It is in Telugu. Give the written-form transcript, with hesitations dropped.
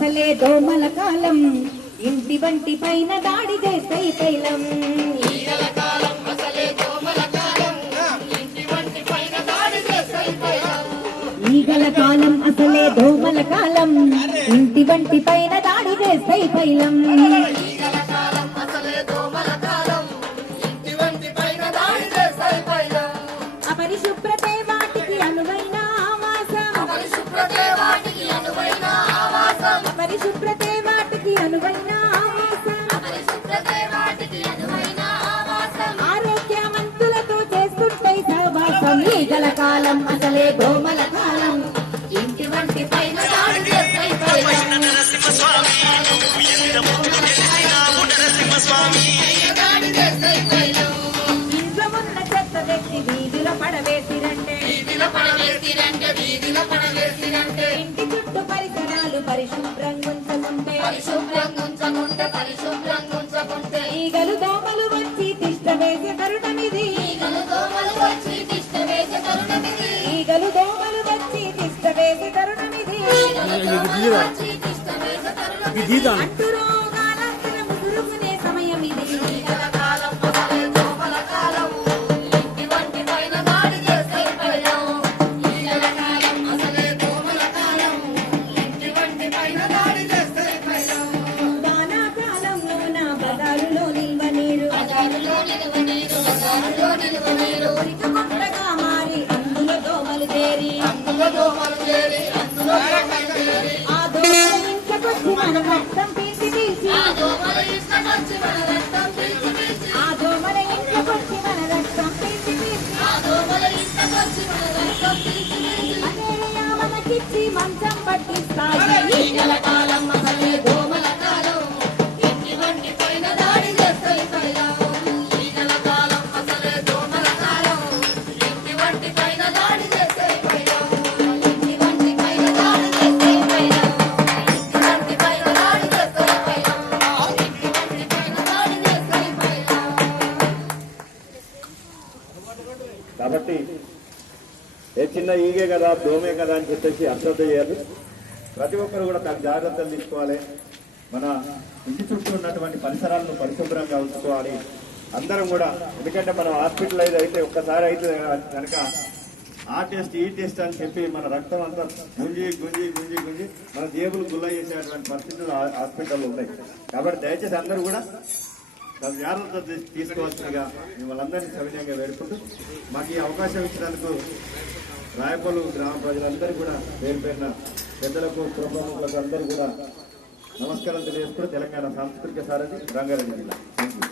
అసలే దోమల కాలం ఇంటి వంటి పైన దాడి చేస్తాయి పైలం. ఈగల కాలం అసలే దోమల కాలం ఇంటి వంటి పైన దాడి చేస్తాయి పైలం. ఈగల కాలం అసలే దోమల కాలం ఇంటి వంటి పైన దాడి చేస్తాయి పైలం. ఈగల కాలం అసలే దోమల కాలం ఇంటి వంటి పైన దాడి చేస్తాయి పైలం. అపరిశుభ్రతే వాటికి అనువైన ఆవాసం. పరిశుభ్రతే వాటికి అనువైన ఆవాసం. పరిశుభ్రతే వాటికి అనువైన ఆవాసం. పరిశుభ్రతే వాటికి అనువైన ఆవాసం. ఆరోగ్యవంతులతో చేసుకుంటాయి సహవాసం. ఈగల కాలం అసలే దోమల కాలం ఇంటి వంటి పైన దాడి చేస్తాయి పైలం. దాడి చేస్తాయి పైలం. ఇంట్లో ఉన్న చెత్త వ్యక్తి వీధిలో పడవేసిరంటే. వీధిలో పడవేసిరంటే వీధిలో పడవేసిరంటే ఇంటి చుట్టూ పరిసరాలు పరిశుభ్రంగా ఉంచుకుంటే. పరిశుభ్రంగా ఉంచకుంటే పరిశుభ్రంగా ఉంచకుంటే ఈగలు దోమలు వచ్చి తిష్ట వేసే తరుణమిది. ఈగలు దోమలు వచ్చి తిష్ట వేసే తరుణమిది. ఈగలు దోమలు వచ్చి తిష్ట వేసే తరుణమిది. ఈగలు దోమలు వచ్చి తిష్ట వేసే తరుణమిది. అంటు రోగాలంతర ముసురుకునే సమయం ఇది. ఈగల కాలం అసలే దోమల కాలం ఇంటి వంటి పైన దాడి చేస్తాయి పైలం. ఈగల కాలం అసలే దోమల కాలం ఇంటి వంటి పైన దాడి చేస్తాయి పైలం. వానాకాలంలోన బజారులో నిల్వ నీరు బజారులో నిలువ నీరు బజారులో నిలువ నీరు కొండగా మారి అందులో దోమలు చేరి. అందులో దోమలు చేరి అందులో దోమలు చేరి ఆ దోమల ఇంట్లోకొచ్చి మన రక్తం పీల్చి పీల్చి. ఆ దోమల ఇంట్లోకొచ్చి మన రక్తం పీల్చి పీల్చి ఆ దోమల ఇంట్లోకొచ్చి మన రక్తం పీల్చి పీల్చి. ఆ దోమల ఇంట్లోకొచ్చి మన రక్తం పీల్చి పీల్చి మలేరియా మనకిచ్చి మంచం పట్టిస్తాయి. ఈగల కాలం అసలే దోమల కాలం ఇంటి వంటి పైన దాడి చేస్తాయి పైలం. ఈగల కాలం అసలే దోమల కాలం ఇంటి వంటి పైన దాడి చేస్తాయి పైలం. ఇంటి వంటి పైన దాడి చేస్తాయి పైలం. ఇంటి వంటి పైన దాడి చేస్తాయి పైలం. ఇంటి వంటి పైన దాడి చేస్తాయి పైలం. కాబట్టి ఏ చిన్న ఈగే కదా దోమే కదా అని చెప్పేసి అశ్రద్ధ చేయాలి. ప్రతి ఒక్కరు కూడా తన జాగ్రత్తలు తీసుకోవాలి. మన ఇంటి చుట్టూ ఉన్నటువంటి పరిసరాలను పరిశుభ్రంగా ఉంచుకోవాలి అందరం కూడా. ఎందుకంటే మనం హాస్పిటల్ అయితే ఒక్కసారి అయితే కనుక ఆ టెస్ట్ ఈ టెస్ట్ అని చెప్పి మన రక్తం అంతా గుంజి గుంజి గుంజి గుంజి మన జేబులు గుల్ల చేసేటువంటి పరిస్థితులు హాస్పిటల్లో ఉన్నాయి. కాబట్టి దయచేసి అందరూ కూడా తన జాగ్రత్త తీసుకోవాల్సిందిగా మిమ్మల్ని అందరినీ సవినయంగా వేడుకుంటూ మాకు ఈ అవకాశం ఇచ్చినందుకు రాయపల్లి గ్రామ ప్రజలందరూ కూడా పేరు పేరున పెద్దలకు పురప్రముఖులకు అందరూ కూడా నమస్కారం తెలియజేసుకుంటూ తెలంగాణ సాంస్కృతిక సారథి రంగారెడ్డి జిల్లా. Thank you.